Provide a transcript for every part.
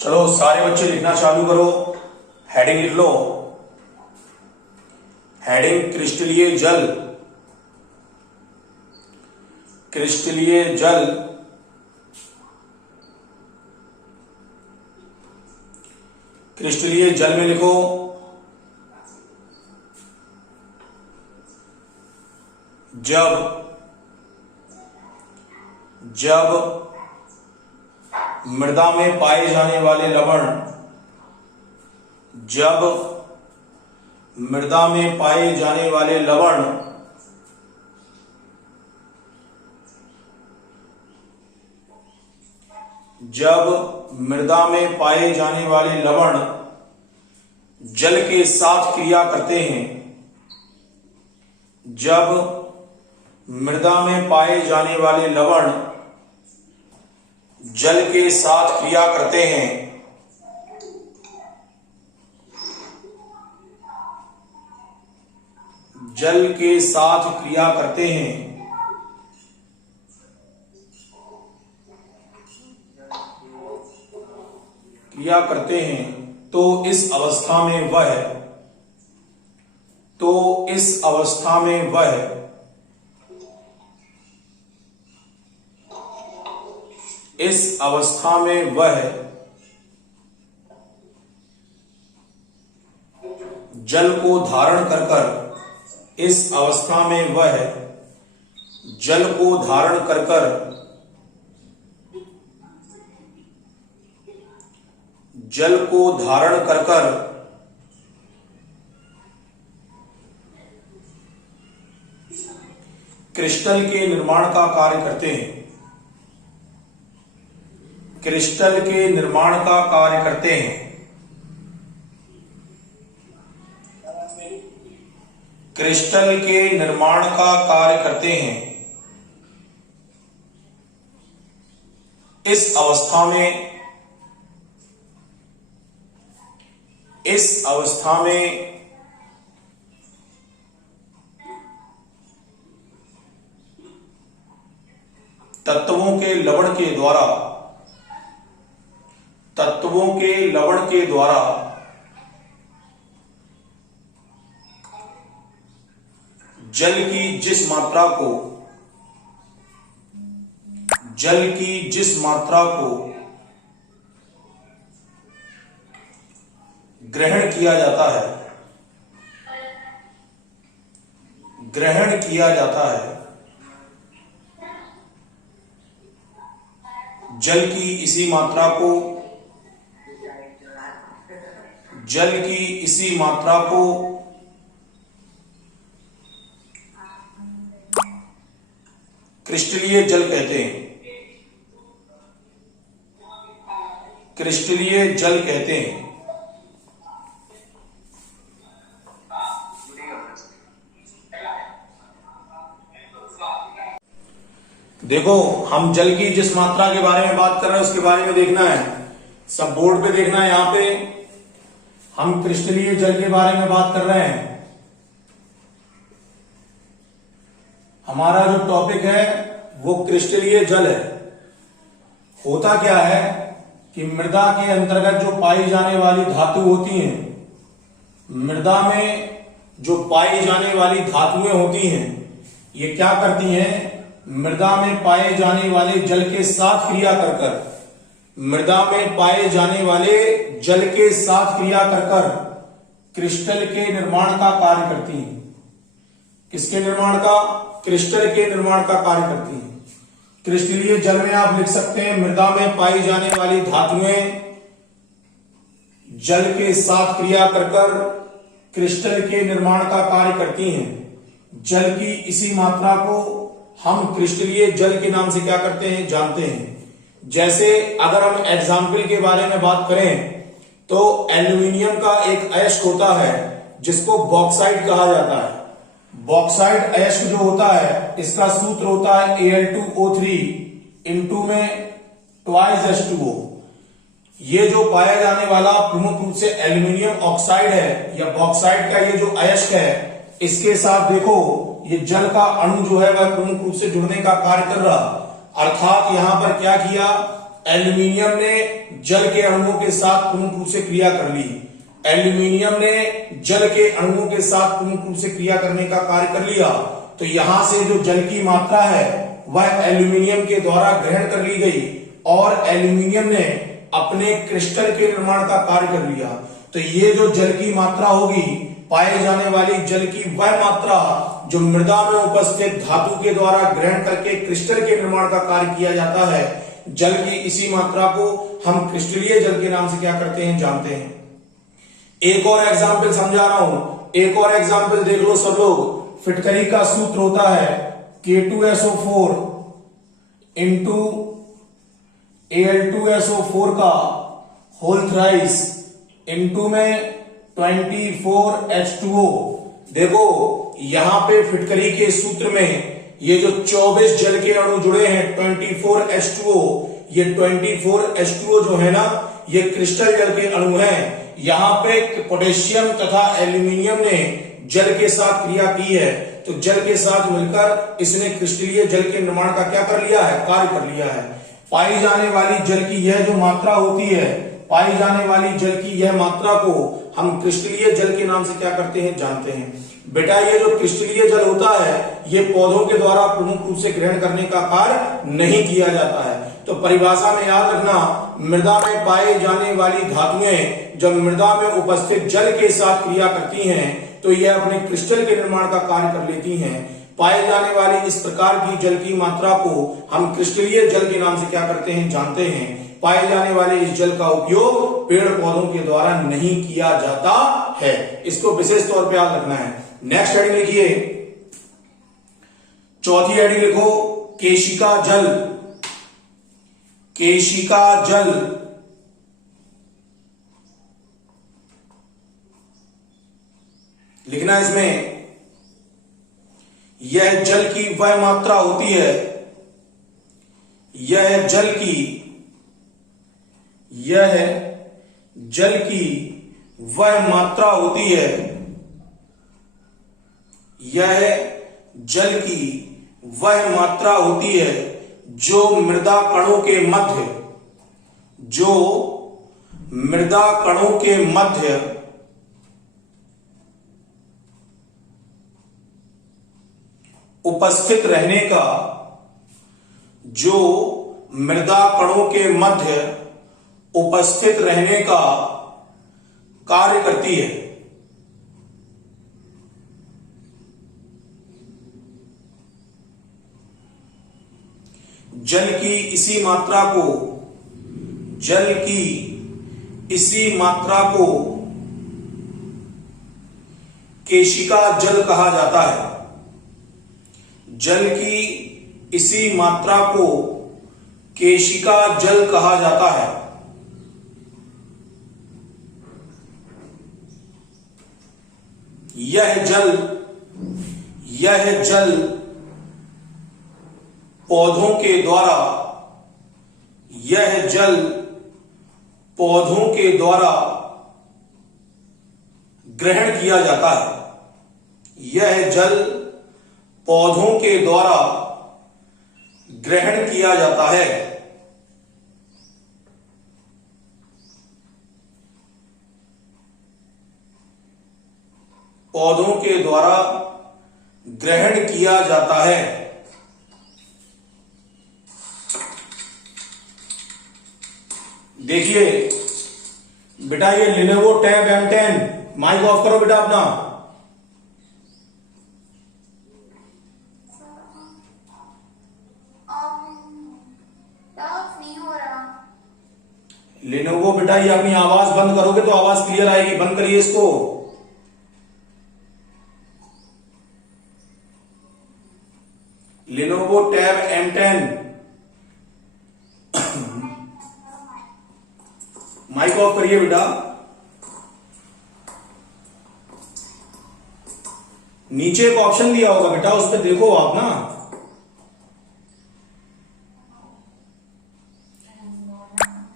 चलो सारे बच्चे लिखना चालू करो। हेडिंग लिख लो। हेडिंग क्रिस्टलीय जल। क्रिस्टलीय जल क्रिस्टलीय जल में लिखो जब मृदा में पाए जाने वाले लवण जब मृदा में पाए जाने वाले लवण जब मृदा में पाए जाने वाले लवण जल के साथ क्रिया करते हैं जब मृदा में पाए जाने वाले लवण जल के साथ क्रिया करते हैं जल के साथ क्रिया करते हैं तो इस अवस्था में वह जल को धारण कर क्रिस्टल के निर्माण का कार्य करते हैं। क्रिस्टल के निर्माण का कार्य करते हैं। क्रिस्टल के निर्माण का कार्य करते हैं। इस अवस्था में तत्वों के लवण के द्वारा जल की जिस मात्रा को ग्रहण किया जाता है जल की इसी मात्रा को क्रिस्टलीय जल कहते हैं। देखो, हम जल की जिस मात्रा के बारे में बात कर रहे हैं उसके बारे में देखना है, सब बोर्ड पे देखना है। यहां पे हम क्रिस्टलीय जल के बारे में बात कर रहे हैं। हमारा जो टॉपिक है वो क्रिस्टलीय जल है। होता क्या है कि मृदा के अंतर्गत जो पाई जाने वाली धातु होती हैं, मृदा में जो पाई जाने वाली धातुएं होती हैं, ये क्या करती हैं? मृदा में पाए जाने वाले जल के साथ क्रिया कर क्रिस्टल के निर्माण का कार्य करती हैं। किसके निर्माण का? क्रिस्टल के निर्माण का कार्य करती हैं। क्रिस्टलीय जल में आप लिख सकते हैं मृदा में पाई जाने वाली धातुएं जल के साथ क्रिया कर क्रिस्टल के निर्माण का कार्य करती हैं। जल की इसी मात्रा को हम क्रिस्टलीय जल के नाम से क्या करते हैं? जानते हैं। जैसे अगर हम एग्जाम्पल के बारे में बात करें तो एल्यूमिनियम का एक अयस्क होता है जिसको बॉक्साइट कहा जाता है। बॉक्साइट अयस्क जो होता है इसका सूत्र होता है Al2O3 इनटू में ट्वाइस H2O। ये जो पाया जाने वाला प्रमुख रूप से एल्यूमिनियम ऑक्साइड है या बॉक्साइट का ये जो अयस्क है, इसके साथ देखो ये जल का अणु जो है वह प्रमुख रूप से जुड़ने का कार्य कर रहा। अर्थात यहां पर क्या किया? एल्यूमिनियम ने जल के अणुओं के साथ प्रमुख रूप से क्रिया कर ली। एल्यूमिनियम ने जल के अणुओं के साथ प्रमुख रूप से क्रिया करने का कार्य कर लिया, तो यहां से जो जल की मात्रा है वह एल्यूमिनियम के द्वारा ग्रहण कर ली गई और एल्यूमिनियम ने अपने क्रिस्टल के निर्माण का कार्य कर लिया। तो ये जो जल की मात्रा होगी, पाए जाने वाली जल की वह मात्रा जो मृदा में उपस्थित धातु के द्वारा ग्रहण करके क्रिस्टल के निर्माण का कार्य किया जाता है, जल की इसी मात्रा को हम क्रिस्टलीय जल के नाम से क्या करते हैं, जानते हैं। एक और एग्जाम्पल समझा रहा हूं, एक और एग्जाम्पल देख लो सब लोग। फिटकरी का सूत्र होता है K2SO4 इंटू Al2SO4 का होल थ्राइस इंटू में 24H2O। देखो यहां पे फिटकरी के सूत्र में ये जो 24 जल के अणु जुड़े हैं 24H2O, ये 24H2O जो है ना, ये क्रिस्टल जल के अणु हैं। यहां पे पोटेशियम तथा एल्यूमिनियम ने जल के साथ क्रिया की है, तो जल के साथ मिलकर इसने क्रिस्टलीय जल के निर्माण का क्या कर लिया है, कार्य कर लिया है। पाई जाने वाली जल की यह जो मात्रा होती है, पाई जाने वाली जल की यह मात्रा को हम क्रिस्टलीय जल के नाम से क्या करते हैं, जानते हैं। बेटा ये जो क्रिस्टलीय जल होता है, ये पौधों के द्वारा प्रमुख रूप से ग्रहण करने का कार्य नहीं किया जाता है। तो परिभाषा में याद रखना, मृदा में पाए जाने वाली धातुएं जब मृदा में उपस्थित जल के साथ क्रिया करती हैं, तो यह अपने क्रिस्टल के निर्माण का कार्य कर लेती हैं। पाए जाने वाली इस प्रकार की जल की मात्रा को हम क्रिस्टलीय जल के नाम से क्या करते हैं, जानते हैं। पाए जाने वाले इस जल का उपयोग पेड़ पौधों के द्वारा नहीं किया जाता है, इसको विशेष तौर पे याद रखना है। नेक्स्ट हेडिंग लिखिए, चौथी हेडिंग लिखो, केशिका जल। केशिका जल लिखना इसमें, यह जल की वह मात्रा होती है, यह जल की वह मात्रा होती है, यह जल की वह मात्रा होती है जो मृदा कणों के मध्य उपस्थित रहने का, जो मृदा कणों के मध्य उपस्थित रहने का कार्य करती है। जल की इसी मात्रा को केशिका जल कहा जाता है। जल की इसी मात्रा को केशिका जल कहा जाता है। यह जल पौधों के द्वारा ग्रहण किया जाता है। यह जल पौधों के द्वारा ग्रहण किया जाता है। पौधों के द्वारा ग्रहण किया जाता है। देखिए बेटा, ये Lenovo tab M10, mic off करो बेटा अपना। लिनोवो बेटा, ये अपनी आवाज बंद करोगे तो आवाज क्लियर आएगी, बंद करिए इसको। Lenovo tab M10, mic off करिए बेटा। नीचे एक ऑप्शन दिया होगा बेटा, उस पर देखो आप ना।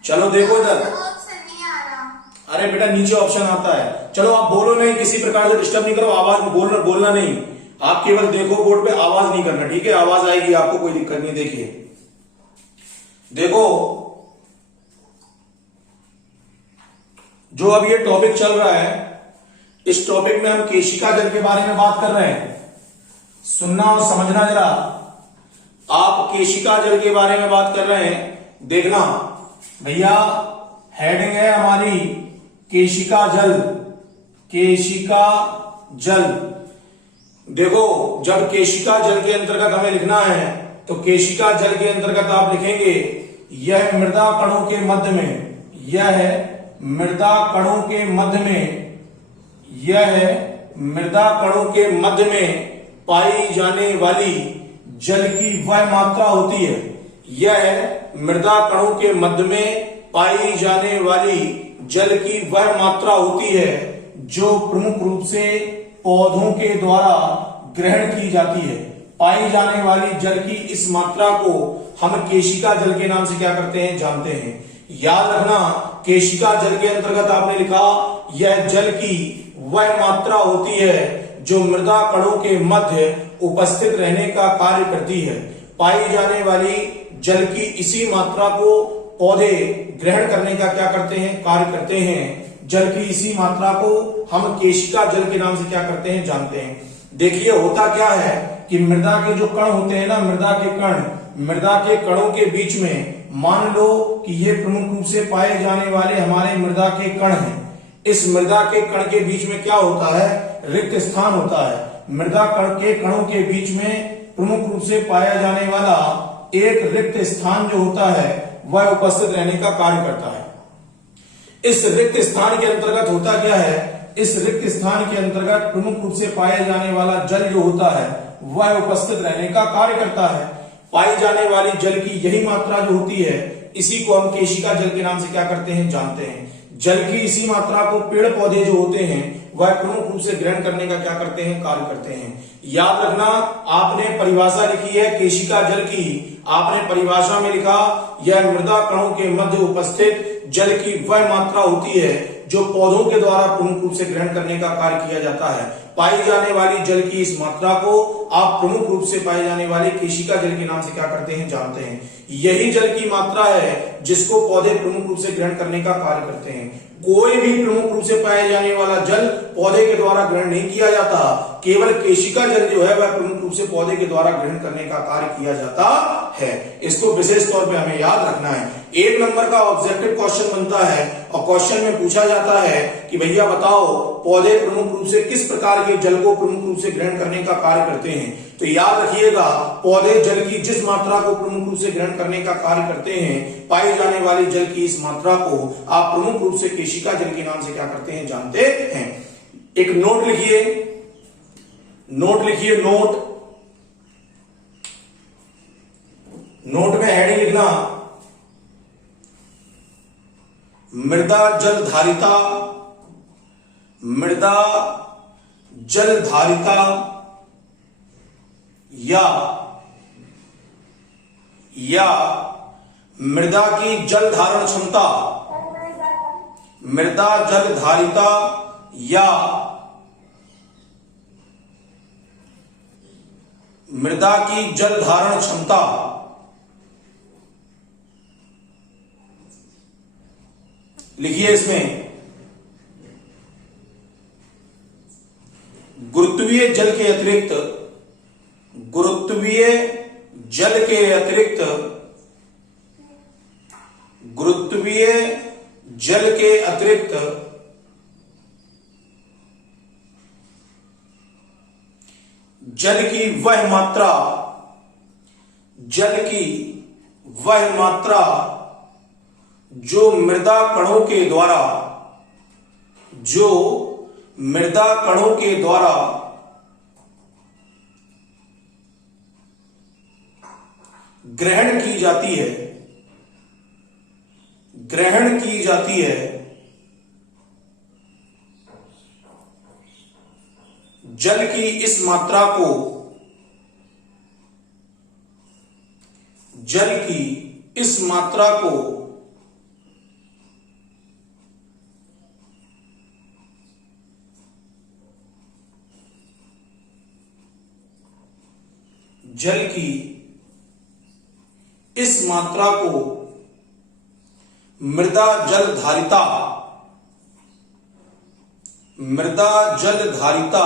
चलो देखो इधर। अरे बेटा नीचे ऑप्शन आता है। चलो आप बोलो नहीं, किसी प्रकार से डिस्टर्ब नहीं करो, आवाज में बोलना नहीं। आप केवल देखो बोर्ड पे, आवाज नहीं करना, ठीक है। आवाज आएगी आपको, कोई दिक्कत नहीं। देखिए देखो, जो अब ये टॉपिक चल रहा है, इस टॉपिक में हम केशिका जल के बारे में बात कर रहे हैं। सुनना और समझना जरा, आप केशिका जल के बारे में बात कर रहे हैं। देखना भैया, हेडिंग है हमारी केशिका जल। केशिका जल, देखो जब केशिका जल के अंतर्गत हमें लिखना है तो केशिका जल के अंतर्गत आप लिखेंगे यह मृदा कणों के मध्य में, यह मृदा कणों के मध्य में, यह मृदा कणों के मध्य में पाई जाने वाली जल की वह मात्रा होती है। यह मृदा कणों के मध्य में पाई जाने वाली जल की वह मात्रा होती है जो प्रमुख रूप से पौधों के द्वारा ग्रहण की जाती है। पाई जाने वाली जल की इस मात्रा को हम केशिका जल के नाम से क्या करते हैं, जानते हैं। याद रखना, केशिका जल के अंतर्गत आपने लिखा यह जल की वह मात्रा होती है जो मृदा कणों के मध्य उपस्थित रहने का कार्य करती है। पाई जाने वाली जल की इसी मात्रा को पौधे ग्रहण करने का क्या करते हैं, कार्य करते हैं। जल की इसी मात्रा को हम केशिका जल के नाम से क्या करते हैं, जानते हैं। देखिए होता क्या है कि मृदा के जो कण होते हैं ना, मृदा के कण, मृदा के कणों के बीच में मान लो कि ये प्रमुख रूप से पाए जाने वाले हमारे मृदा के कण हैं। इस मृदा के कण के बीच में क्या होता है, रिक्त स्थान होता है। मृदा कण के कणों के बीच में प्रमुख रूप से पाया जाने वाला एक रिक्त स्थान जो होता है वह उपस्थित रहने का कार्य करता है। इस रिक्त स्थान के अंतर्गत होता क्या है, इस रिक्त स्थान के अंतर्गत प्रमुख रूप से पाया जाने वाला जल जो होता है वह उपस्थित रहने का कार्य करता है। पाई जाने वाली जल की यही मात्रा जो होती है, इसी को हम केशिका जल के नाम से क्या करते हैं, जानते हैं। जल की इसी मात्रा को पेड़ पौधे जो होते हैं वह प्रमुख रूप से ग्रहण करने का क्या करते हैं, कार्य करते हैं। याद रखना, आपने परिभाषा लिखी है केशिका जल की, आपने परिभाषा में लिखा यह मृदा कणों के मध्य उपस्थित जल की वह मात्रा होती है जो पौधों के द्वारा प्रमुख रूप से ग्रहण करने का कार्य किया जाता है। पाई जाने वाली जल की इस मात्रा को आप प्रमुख रूप से पाए जाने वाले केशिका जल के नाम से क्या करते हैं, जानते हैं। यही जल की मात्रा है जिसको पौधे प्रमुख रूप से ग्रहण करने का कार्य करते हैं। कोई भी प्रमुख रूप से पाए जाने वाला जल पौधे के द्वारा ग्रहण नहीं किया जाता, केवल केशिका जल जो है वह प्रमुख रूप से पौधे के द्वारा ग्रहण करने का कार्य किया जाता है। इसको विशेष तौर पे हमें याद रखना है। 1 नंबर का ऑब्जेक्टिव क्वेश्चन बनता है और क्वेश्चन में पूछा जाता है कि भैया बताओ पौधे प्रमुख रूप से किस प्रकार के जल को प्रमुख रूप से ग्रहण करने का कार्य करते हैं। तो याद रखिएगा, पौधे जल की जिस मात्रा को प्रमुख रूप से ग्रहण करने का कार्य करते हैं, पाई जाने वाली जल की इस मात्रा को आप प्रमुख रूप से केशिका जल के नाम से क्या करते हैं, जानते हैं। एक नोट लिखिए, नोट लिखिए, नोट में हेडिंग लिखना मृदा जल धारिता, मृदा जल धारिता या मृदा की जल धारण क्षमता, मृदा जल धारिता या मृदा की जल धारण क्षमता। लिखिए इसमें गुरुत्वीय जल के अतिरिक्त, गुरुत्वीय जल के अतिरिक्त, गुरुत्वीय जल के अतिरिक्त जल की वह मात्रा, जल की वह मात्रा जो मृदा कणों के द्वारा, जो मृदा कणों के द्वारा ग्रहण की जाती है, ग्रहण की जाती है, जल की इस मात्रा को, जल की इस मात्रा को जल की इस मात्रा को मृदा जल धारिता, मृदा जल धारिता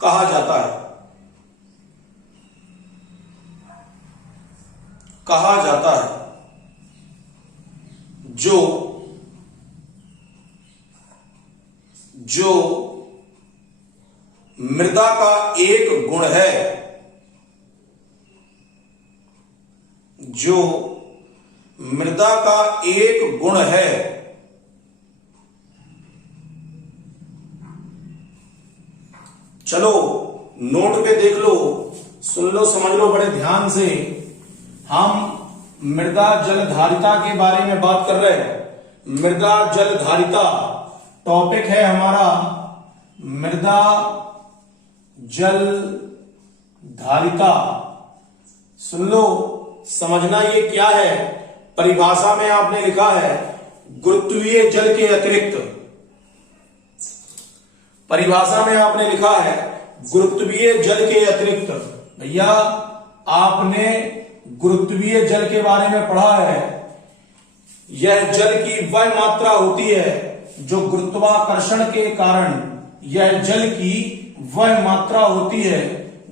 कहा जाता है। कहा जाता है जो मृदा का एक गुण है, जो मृदा का एक गुण है। चलो नोट पे देख लो, सुन लो, समझ लो बड़े ध्यान से। हम मृदा जल धारिता के बारे में बात कर रहे हैं। मृदा जल धारिता टॉपिक है हमारा, मृदा जल धारिता। सुन लो, समझना ये क्या है। परिभाषा में आपने लिखा है गुरुत्वीय जल के अतिरिक्त। परिभाषा में आपने लिखा है गुरुत्वीय जल के अतिरिक्त। भैया आपने गुरुत्वीय जल के बारे में पढ़ा है। यह जल की वह मात्रा होती है जो गुरुत्वाकर्षण के कारण, यह जल की वह मात्रा होती है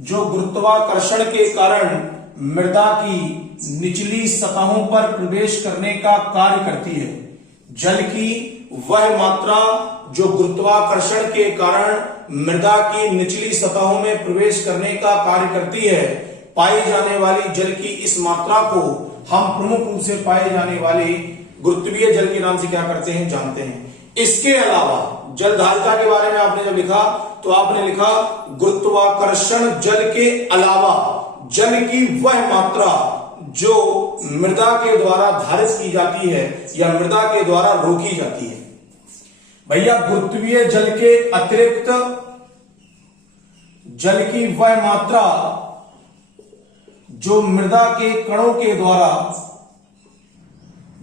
जो गुरुत्वाकर्षण के कारण मृदा की निचली सतहों पर प्रवेश करने का कार्य करती है। जल की वह मात्रा जो गुरुत्वाकर्षण के कारण मृदा की निचली सतहों में प्रवेश करने का कार्य करती है। पाई जाने वाली जल की इस मात्रा को हम प्रमुख रूप से पाए जाने वाले गुरुत्वीय जल के नाम से क्या करते हैं, जानते हैं। इसके अलावा जल धारिता के बारे में आपने जब लिखा तो आपने लिखा गुरुत्वाकर्षण जल के अलावा जल की वह मात्रा जो मृदा के द्वारा धारित की जाती है या मृदा के द्वारा रोकी जाती है। भैया गुरुत्वीय जल के अतिरिक्त जल की वह मात्रा जो मृदा के कणों के द्वारा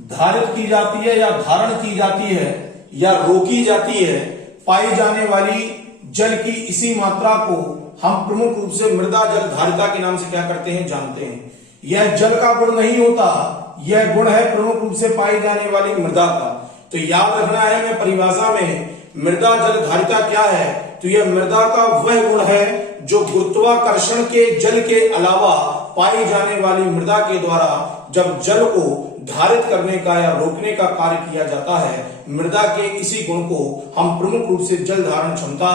धारित की जाती है या धारण की जाती है या रोकी जाती है, पाई जाने वाली जल की इसी मात्रा को हम प्रमुख रूप से मृदा जल धारिता के नाम से क्या करते हैं, जानते हैं। यह जल का गुण नहीं होता, यह गुण है प्रमुख रूप से पाई जाने वाली मृदा का। तो याद रखना है, मैं परिभाषा में मृदा जल धारिता क्या है, तो यह मृदा का वह गुण है जो गुरुत्वाकर्षण के जल के अलावा पाई जाने वाली मृदा के द्वारा जब जल को धारित करने का या रोकने का कार्य किया जाता है, मृदा के इसी गुण को हम प्रमुख रूप से जल धारण क्षमता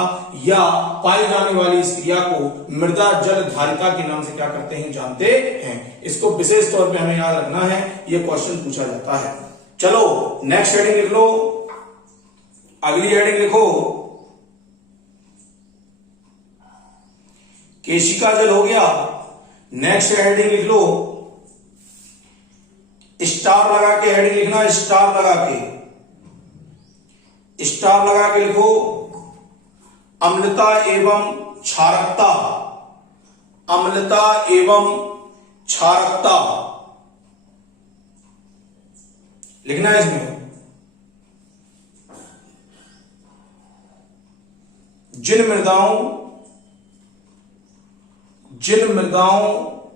या पाई जाने वाली इस क्रिया को मृदा जल धारिता के नाम से क्या करते हैं, जानते हैं। इसको विशेष तौर पे हमें याद रखना है, यह क्वेश्चन पूछा जाता है। चलो नेक्स्ट हेडिंग लिख लो, अगली हेडिंग लिखो केशिका जल हो गया। नेक्स्ट हेडिंग लिख लो, स्टार लगा के हेडिंग लिखना, स्टार लगा के लिखो अम्लता एवं क्षारकता। अम्लता एवं क्षारकता लिखना है इसमें। जिन मृदाओं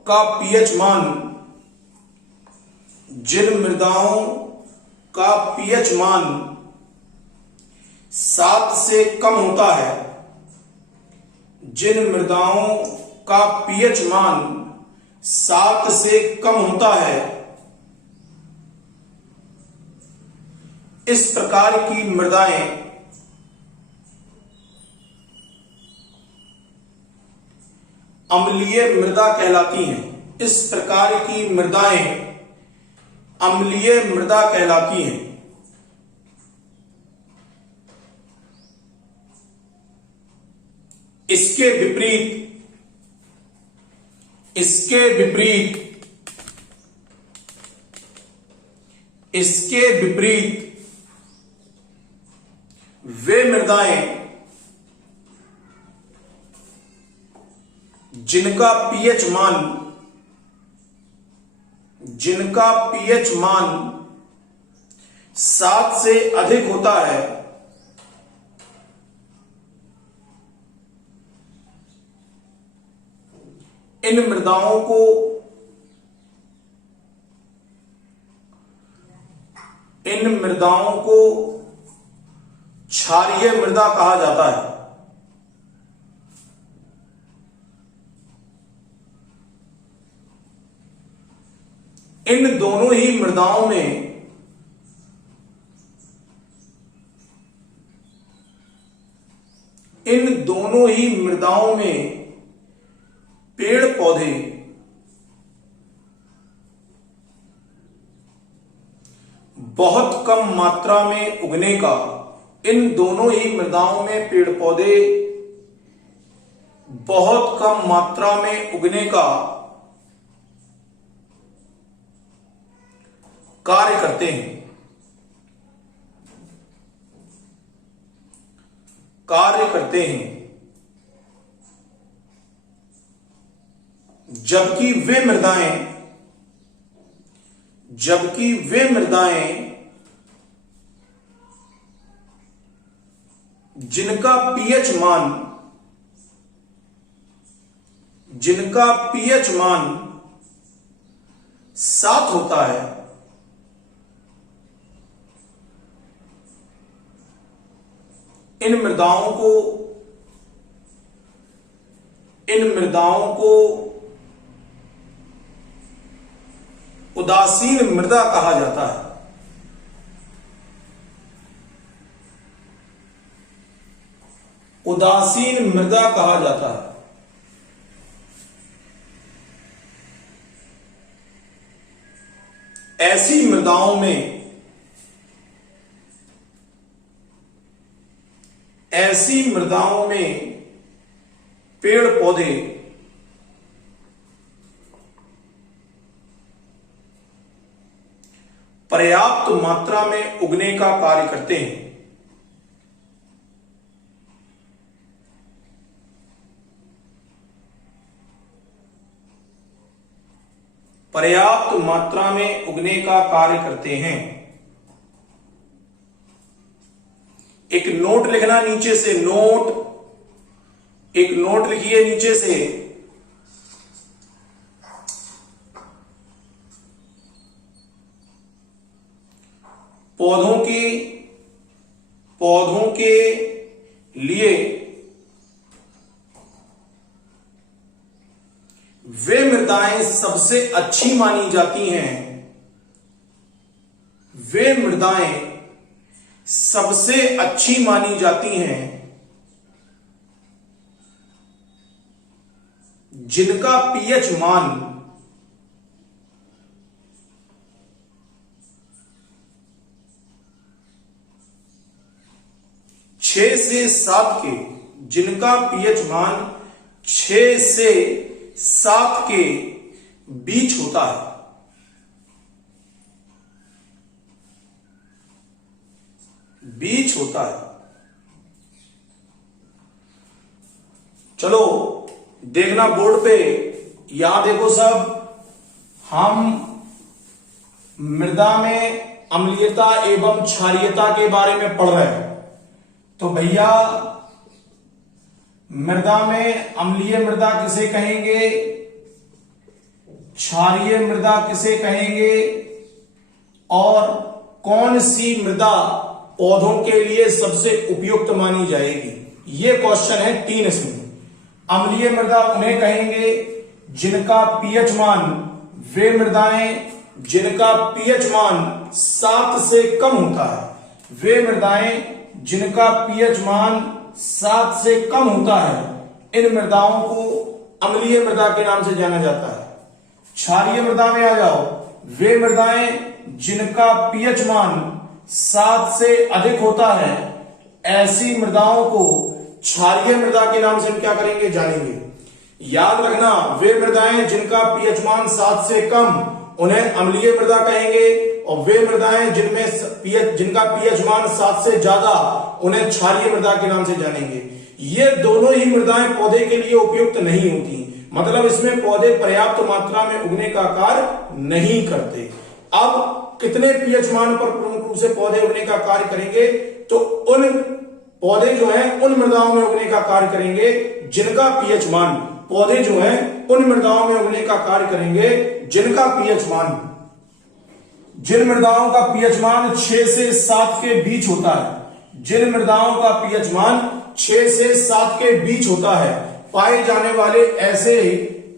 का पीएच मान 7 से कम होता है, जिन मृदाओं का पीएच मान 7 से कम होता है, इस प्रकार की मृदाएं अम्लीय मृदा कहलाती हैं। इस प्रकार की मृदाएं अम्लीय मृदा कहलाती हैं। इसके विपरीत वे मृदाएं जिनका पीएच मान 7 से अधिक होता है, इन मृदाओं को क्षारीय मृदा कहा जाता है। इन दोनों ही मृदाओं में पेड़ पौधे बहुत कम मात्रा में उगने का इन दोनों ही मृदाओं में पेड़ पौधे बहुत कम मात्रा में उगने का कार्य करते हैं। जबकि वे मृदाएं जिनका पीएच मान 7 होता है, इन मृदाओं को उदासीन मृदा कहा जाता है। उदासीन मृदा कहा जाता है। ऐसी मृदाओं में पेड़ पौधे पर्याप्त मात्रा में उगने का कार्य करते हैं। पर्याप्त मात्रा में उगने का कार्य करते हैं। एक नोट लिखना नीचे से, एक नोट लिखिए नीचे से। पौधों के लिए वे मृदाएं सबसे अच्छी मानी जाती हैं। वे मृदाएं सबसे अच्छी मानी जाती हैं जिनका पीएच मान 6 से 7 के, जिनका पीएच मान 6 से 7 के बीच होता है। चलो देखना बोर्ड पे, यहां देखो सब, हम मृदा में अम्लीयता एवं क्षारीयता के बारे में पढ़ रहे हैं। तो भैया मृदा में अम्लीय मृदा किसे कहेंगे, क्षारीय मृदा किसे कहेंगे, और कौन सी मृदा पौधों के लिए सबसे उपयुक्त मानी जाएगी, ये क्वेश्चन है 3 इसमें। अम्लीय मृदा उन्हें कहेंगे जिनका पीएच मान, वे मृदाएं जिनका पीएच मान 7 से कम होता है। वे मृदाएं जिनका पीएच मान 7 से कम होता है, इन मृदाओं को अम्लीय मृदा के नाम से जाना जाता है। क्षारीय मृदा में आ जाओ, वे मृदाएं जिनका पीएच मान 7 से अधिक होता है, ऐसी मृदाओं को क्षारीय मृदा के नाम से हम क्या करेंगे, जानेंगे। याद रखना, वे मृदाएं जिनका पीएच मान 7 से कम, उन्हें अम्लीय मृदा कहेंगे, और वे मृदाएं जिनका पीएच मान 7 से ज्यादा, उन्हें क्षारीय मृदा के नाम से जानेंगे। ये दोनों ही मृदाएं पौधे के लिए उपयुक्त नहीं होती, मतलब इसमें पौधे पर्याप्त मात्रा में उगने का कार्य नहीं करते। अब कितने पीएच मान पर प्रमुख रूप से पौधे उगने का कार्य करेंगे, तो उन पौधे जो है उन मृदाओं में उगने का कार्य करेंगे जिनका पीएच मान, पौधे जो है उन मृदाओं में उगने का कार्य करेंगे जिनका पीएच मान, जिन मृदाओं का पीएच मान 6 से 7 के बीच होता है, जिन मृदाओं का पीएच मान 6 से 7 के बीच होता है, पाए जाने वाले ऐसे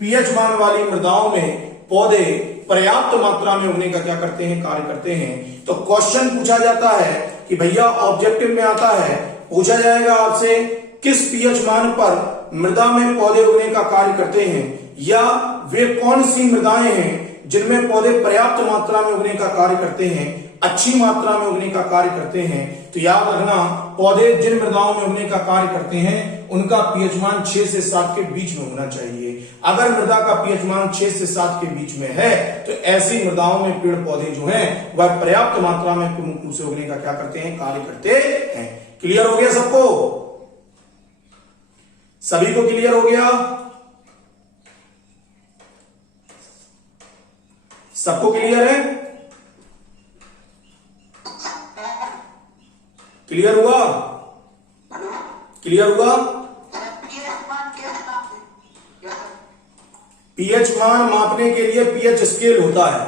पीएच मान वाली मृदाओं में पौधे पर्याप्त मात्रा में उगने का क्या करते हैं, कार्य करते हैं। तो क्वेश्चन पूछा जाता है कि भैया ऑब्जेक्टिव में आता है, पूछा जाएगा आपसे किस पीएच मान पर मृदा में पौधे उगने का कार्य करते हैं, या वे कौन सी मृदाएं हैं जिनमें पौधे पर्याप्त मात्रा में उगने का कार्य करते हैं, अच्छी मात्रा में उगने का कार्य करते हैं। तो याद रखना, पौधे जिन मृदाओं में उगने का कार्य करते हैं उनका पीएच मान 6 से 7 के बीच में होना चाहिए। अगर मृदा का पीएच मान 6 से 7 के बीच में है तो ऐसी मृदाओं में पेड़ पौधे जो हैं वह पर्याप्त मात्रा में प्रमुख रूप से उगने का क्या करते हैं, कार्य करते हैं। क्लियर हो गया सबको? सभी को क्लियर हो गया? सबको क्लियर है? क्लियर हुआ? क्लियर हुआ? पीएच मान मापने के लिए पीएच स्केल होता है।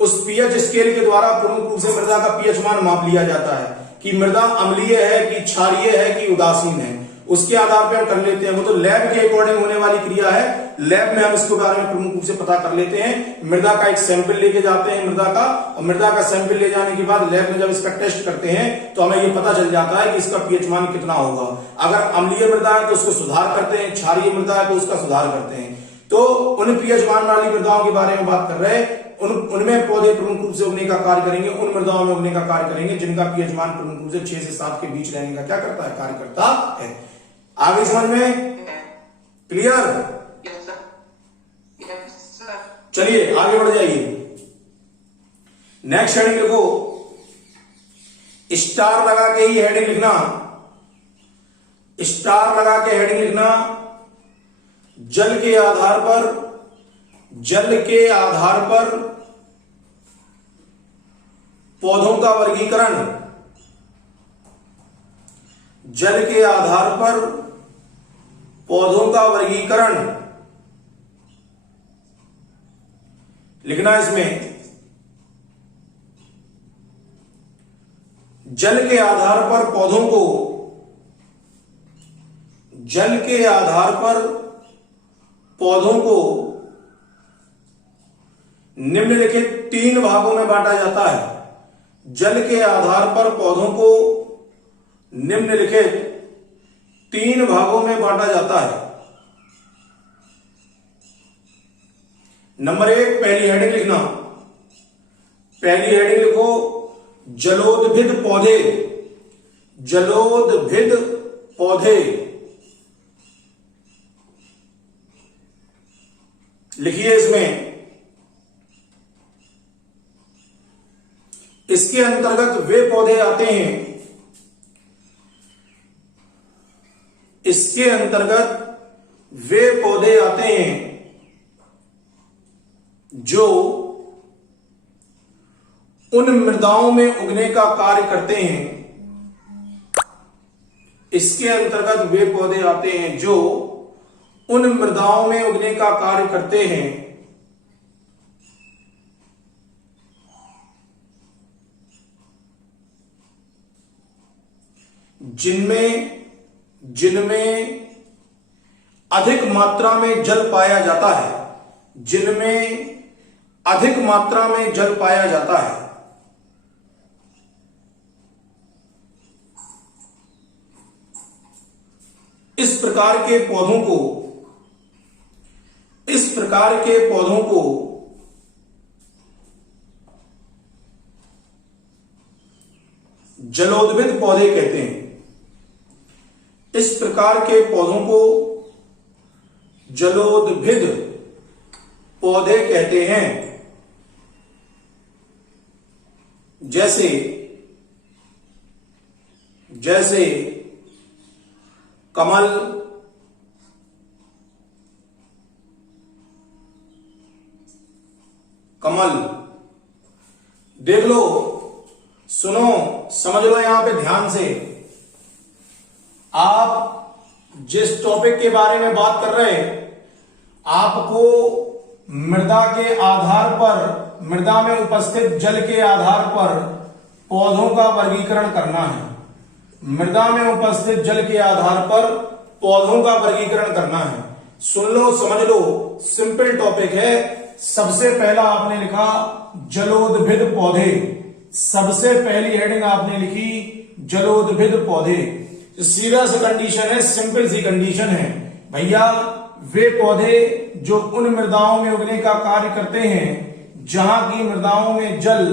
उस पीएच स्केल के द्वारा प्रमुख रूप से मृदा का पीएच मान माप लिया जाता है कि मृदा अम्लीय है कि क्षारीय है कि उदासीन है। उसके आधार पर हम कर लेते हैं, वो तो लैब के अकॉर्डिंग होने वाली क्रिया है। लैब में हम इसके बारे में प्रमुख रूप से पता कर लेते हैं। मृदा का एक सैंपल लेके जाते हैं मृदा का, और मृदा का सैंपल ले जाने के बाद लैब में जब इसका टेस्ट करते हैं तो हमें ये पता चल जाता है कि इसका पीएच मान कितना होगा। अगर अम्लीय मृदा है तो उसको सुधार करते हैं, क्षारीय मृदा है तो उसका सुधार करते हैं। तो उन पीएच मान वाली मृदाओं के बारे में बात कर रहे हैं, उनमें पौधे प्रमुख रूप से उगने का कार्य करेंगे, उन मृदाओं में उगने का कार्य करेंगे जिनका पीएच मान प्रमुख रूप से 6 से 7 के बीच रहने का क्या करता है, कार्य करता है। आगे समझ में? क्लियर? चलिए आगे बढ़ जाइए। नेक्स्ट हेडिंग लिखो, स्टार लगा के ही हेडिंग लिखना, स्टार लगा के हेडिंग लिखना। जल के आधार पर, जल के आधार पर पौधों का वर्गीकरण, जल के आधार पर पौधों का वर्गीकरण लिखना। इसमें जल के आधार पर पौधों को, जल के आधार पर पौधों को निम्नलिखित 3 भागों में बांटा जाता है। जल के आधार पर पौधों को निम्नलिखित 3 भागों में बांटा जाता है। नंबर 1, पहली हेडिंग लिखना, पहली हेडिंग लिखो, जलोद्भिद पौधे, जलोद्भिद पौधे। लिखिए इसमें, इसके अंतर्गत वे पौधे आते हैं, इसके अंतर्गत वे पौधे आते हैं जो उन मृदाओं में उगने का कार्य करते हैं। इसके अंतर्गत वे पौधे आते हैं जो उन मृदाओं में उगने का कार्य करते हैं जिनमें अधिक मात्रा में जल पाया जाता है, जिनमें अधिक मात्रा में जल पाया जाता है। इस प्रकार के पौधों को, इस प्रकार के पौधों को जलोद्भिद पौधे कहते हैं। इस प्रकार के पौधों को जलोद्भिद पौधे कहते हैं। जैसे जैसे कमल, कमल। देख लो, सुनो, समझ लो यहां पे ध्यान से। आप जिस टॉपिक के बारे में बात कर रहे हैं, आपको मृदा के आधार पर, मृदा में उपस्थित जल के आधार पर पौधों का वर्गीकरण करना है। मृदा में उपस्थित जल के आधार पर पौधों का वर्गीकरण करना है। सुन लो, समझ लो, सिंपल टॉपिक है। सबसे पहला आपने लिखा जलोद्भिद पौधे, सबसे पहली हेडिंग आपने लिखी जलोद्भिद पौधे। सीधा सा कंडीशन है, सिंपल सी कंडीशन है भैया, वे पौधे जो उन मृदाओं में उगने का कार्य करते हैं जहां की मृदाओं में जल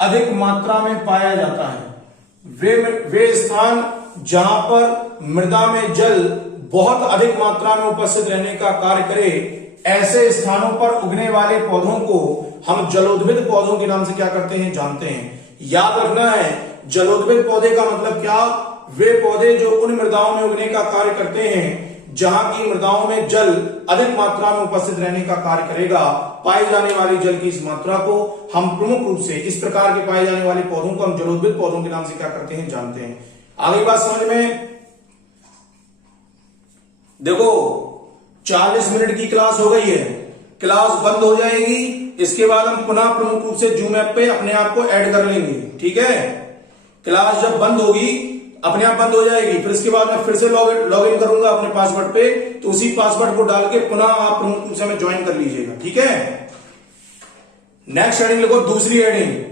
अधिक मात्रा में पाया जाता है। वे स्थान जहां पर मृदा में जल बहुत अधिक मात्रा में उपस्थित रहने का कार्य करे, ऐसे स्थानों पर उगने वाले पौधों को हम जलोद्भिद पौधों के नाम से क्या करते हैं, जानते हैं। याद रखना है, जलोद्भिद पौधे का मतलब क्या, वे पौधे जो उन मृदाओं में उगने का कार्य करते हैं जहां की मृदाओं में जल अधिक मात्रा में उपस्थित रहने का कार्य करेगा। पाए जाने वाली जल की इस मात्रा को हम प्रमुख रूप से इस प्रकार के पाए जाने वाले पौधों को हम जलोद्भिद पौधों के नाम से क्या करते हैं, जानते हैं। आगे बात समझ में। देखो 40 मिनट की क्लास हो गई है, क्लास बंद हो जाएगी, इसके बाद हम पुनः प्रमुख रूप से जूम ऐप पे अपने आप को ऐड कर लेंगे, ठीक है। क्लास जब बंद होगी अपने आप बंद हो जाएगी, फिर इसके बाद मैं फिर से लॉग इन करूंगा अपने पासवर्ड पे, तो उसी पासवर्ड को डाल के पुनः आप प्रमुख रूप से हमें ज्वाइन कर लीजिएगा, ठीक है। नेक्स्ट हेडिंग लिखो, दूसरी हेडिंग,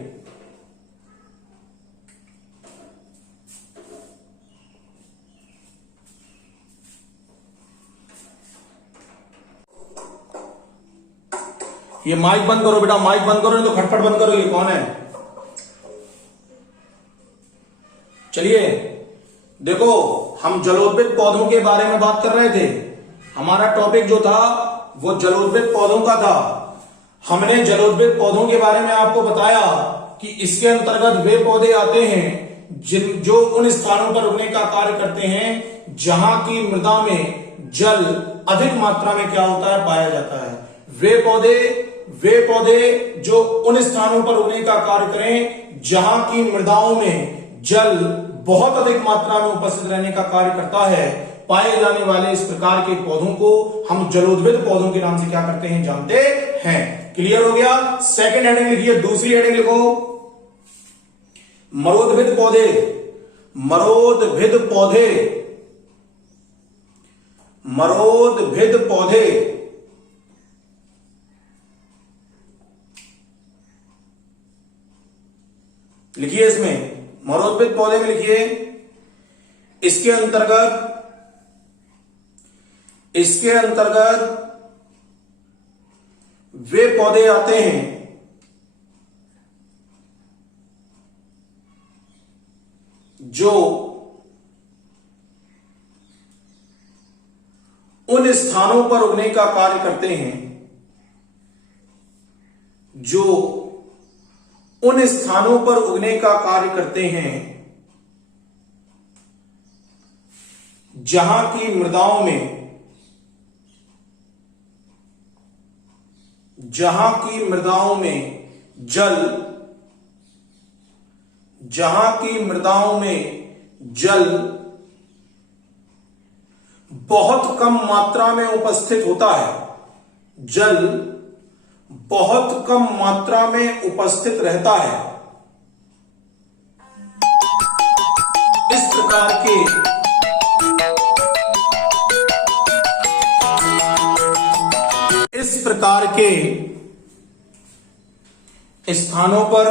ये माइक बंद करो बेटा, माइक बंद करो, नहीं तो खटखट बंद करो। ये कौन है? चलिए देखो, हम जलोद्भिद पौधों के बारे में बात कर रहे थे। हमारा टॉपिक जो था वो जलोद्भिद पौधों का था। हमने जलोद्भिद पौधों के बारे में आपको बताया कि इसके अंतर्गत वे पौधे आते हैं जो उन स्थानों पर उगने का कार्य करते हैं जहां की मृदा में जल अधिक मात्रा में क्या होता है, पाया जाता है। वे पौधे जो उन स्थानों पर उगने का कार्य करें जहां की मृदाओं में जल बहुत अधिक मात्रा में उपस्थित रहने का कार्य करता है, पाए जाने वाले इस प्रकार के पौधों को हम जलोद्भिद पौधों के नाम से क्या करते हैं, जानते हैं। क्लियर हो गया? सेकंड हेडिंग लिखिए, दूसरी हेडिंग लिखो, मरोद्भिद पौधे। मरोद्भिद पौधे, मरोद्भिद पौधे लिखिए, इसमें मरोद्भिद पौधे में लिखिए, इसके अंतर्गत वे पौधे आते हैं जो उन स्थानों पर उगने का कार्य करते हैं, जो उन स्थानों पर उगने का कार्य करते हैं जहां की मृदाओं में जल बहुत कम मात्रा में उपस्थित होता है, जल बहुत कम मात्रा में उपस्थित रहता है। इस प्रकार के स्थानों पर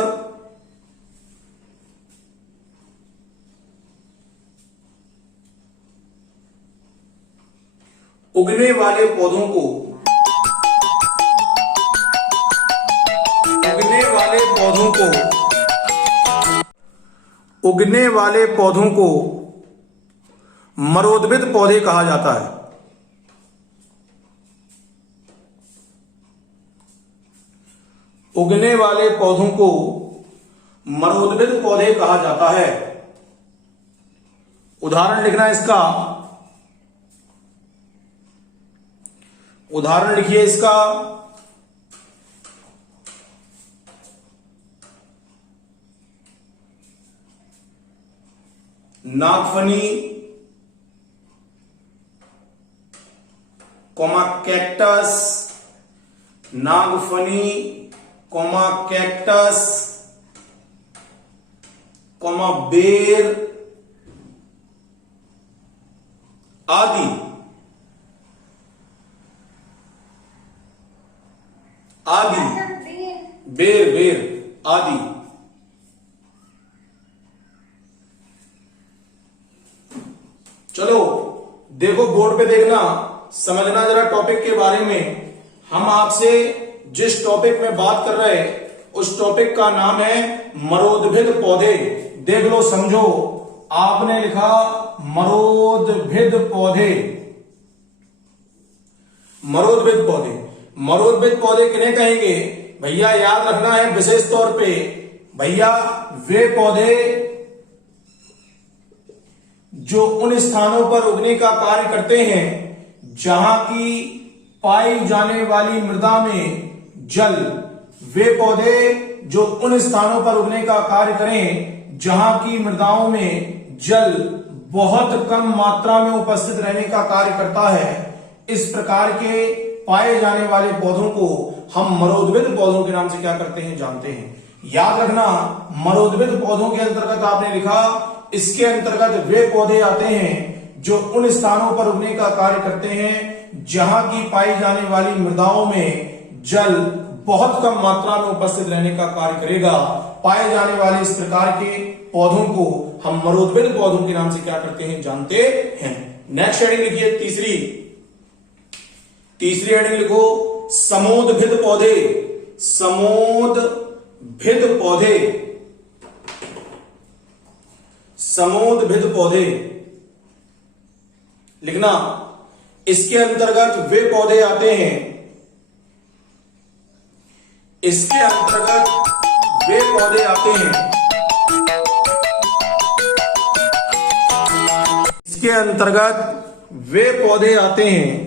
उगने वाले पौधों को मरोद्भिद पौधे कहा जाता है। उगने वाले पौधों को मरोद्भिद पौधे कहा जाता है। उदाहरण लिखना इसका, उदाहरण लिखिए इसका, नागफनी, कैक्टस, नागफनी, कैक्टस, बेर, आदि, आदि, बेर, बेर, आदि। चलो देखो बोर्ड पे देखना, समझना जरा टॉपिक के बारे में। हम आपसे जिस टॉपिक में बात कर रहे हैं उस टॉपिक का नाम है मरोदभिद पौधे। देख लो, समझो। आपने लिखा मरोदभिद पौधे, मरोदभिद पौधे। मरोदभिद पौधे किन्हें कहेंगे भैया? याद रखना है विशेष तौर पे भैया, वे पौधे जो उन स्थानों पर उगने का कार्य करते हैं जहां की पाई जाने वाली मृदा में जल, वे पौधे जो उन स्थानों पर उगने का कार्य करें जहां की मृदाओं में जल बहुत कम मात्रा में उपस्थित रहने का कार्य करता है, इस प्रकार के पाए जाने वाले पौधों को हम मरोदभिद पौधों के नाम से क्या करते हैं? जानते हैं। याद रखना, मरोदभिद पौधों के अंतर्गत आपने लिखा, इसके अंतर्गत वे पौधे आते हैं जो उन स्थानों पर उगने का कार्य करते हैं जहां की पाई जाने वाली मृदाओं में जल बहुत कम मात्रा में उपस्थित रहने का कार्य करेगा। पाए जाने वाले इस प्रकार के पौधों को हम मरोदभिद पौधों के नाम से क्या करते हैं? जानते हैं। नेक्स्ट हेडिंग लिखिए, तीसरी हेडिंग लिखो, समोदभिद पौधे। समोदभिद पौधे, समोदभिद पौधे लिखना। इसके अंतर्गत वे पौधे आते हैं, इसके अंतर्गत वे पौधे आते हैं, इसके अंतर्गत वे पौधे आते हैं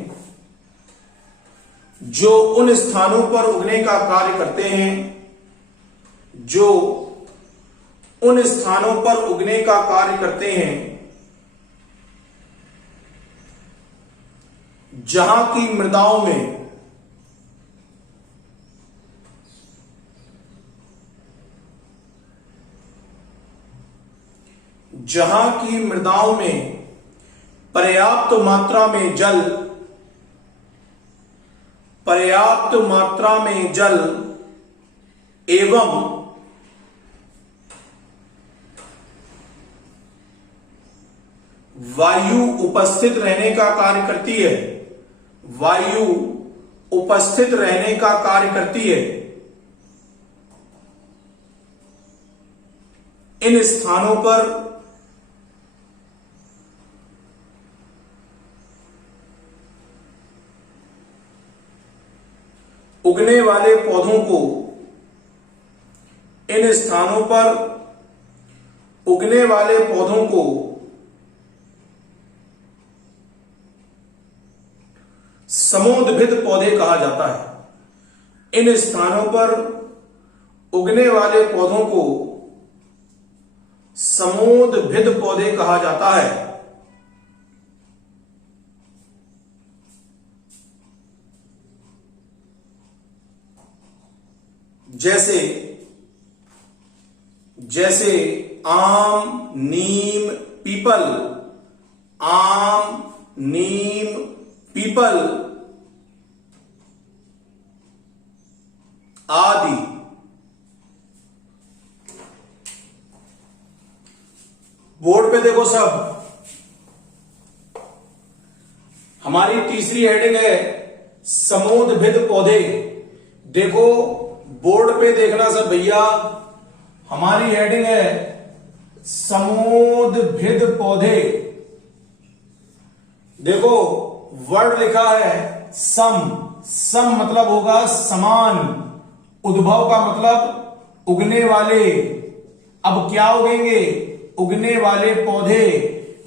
जो उन स्थानों पर उगने का कार्य करते हैं, जो उन स्थानों पर उगने का कार्य करते हैं जहां की मृदाओं में पर्याप्त मात्रा में जल, पर्याप्त मात्रा में जल एवं वायु उपस्थित रहने का कार्य करती है, वायु उपस्थित रहने का कार्य करती है, इन स्थानों पर उगने वाले पौधों को, इन स्थानों पर उगने वाले पौधों को समोदभिद पौधे कहा जाता है। इन स्थानों पर उगने वाले पौधों को समोदभिद पौधे कहा जाता है। जैसे जैसे आम, नीम, पीपल, आम, नीम, पीपल आदि। बोर्ड पे देखो सब, हमारी तीसरी हेडिंग है समोदभिद पौधे। देखो बोर्ड पे देखना सब भैया, हमारी हेडिंग है समोदभिद पौधे। देखो वर्ड लिखा है सम, सम मतलब होगा समान, उद्भव का मतलब उगने वाले। अब क्या उगेंगे? उगने वाले पौधे,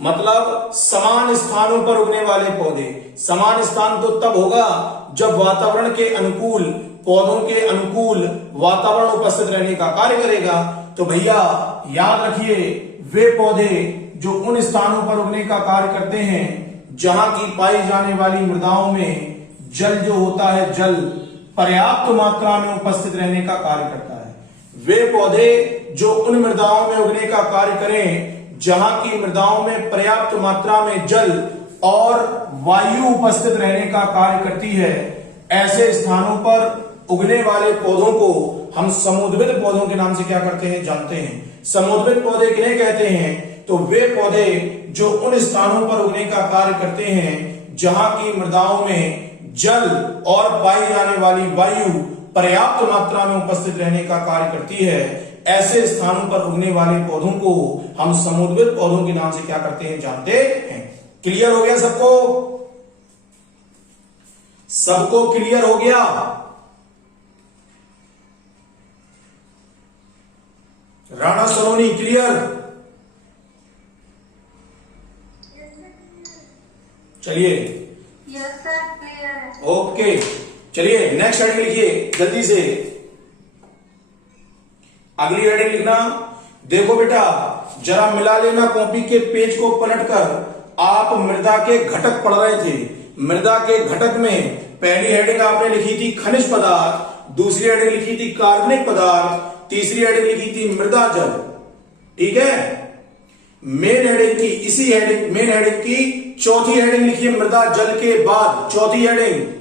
मतलब समान स्थानों पर उगने वाले पौधे। समान स्थान तो तब होगा जब वातावरण के अनुकूल, पौधों के अनुकूल वातावरण उपस्थित रहने का कार्य करेगा। तो भैया याद रखिए, वे पौधे जो उन स्थानों पर उगने का कार्य करते हैं जहां की पाई जाने वाली मृदाओं में जल जो होता है, जल पर्याप्त मात्रा में उपस्थित रहने का कार्य करता है। वे पौधे जो उन मृदाओं में उगने का कार्य करें जहां की मृदाओं में पर्याप्त मात्रा में जल और वायु उपस्थित रहने का कार्य करती है, ऐसे स्थानों पर उगने वाले पौधों को हम समुद्रविद पौधों के नाम से क्या करते हैं, जानते हैं। समुद्रविद पौधे किन्हें कहते हैं, तो वे पौधे जो उन स्थानों पर उगने का कार्य करते हैं जहां की मृदाओं में जल और पाई जाने वाली वायु पर्याप्त मात्रा में उपस्थित रहने का कार्य करती है। ऐसे स्थानों पर उगने वाले पौधों को हम समुद्रविद पौधों के नाम से क्या करते हैं, जानते हैं। क्लियर हो गया सबको? सबको क्लियर हो गया? राणा सलोनी क्लियर? चलिए ओके, चलिए नेक्स्ट हेडिंग लिखिए जल्दी से। अगली हेडिंग लिखना, देखो बेटा जरा मिला लेना कॉपी के पेज को पलटकर। आप मृदा के घटक पढ़ रहे थे। मृदा के घटक में पहली हेडिंग आपने लिखी थी खनिज पदार्थ, दूसरी हेडिंग लिखी थी कार्बनिक पदार्थ, तीसरी हेडिंग लिखी थी मृदा जल। ठीक है, मेन हेडिंग की इसी हेडिंग मेन हेडिंग की चौथी हेडिंग लिखिए मृदा जल के बाद। चौथी हेडिंग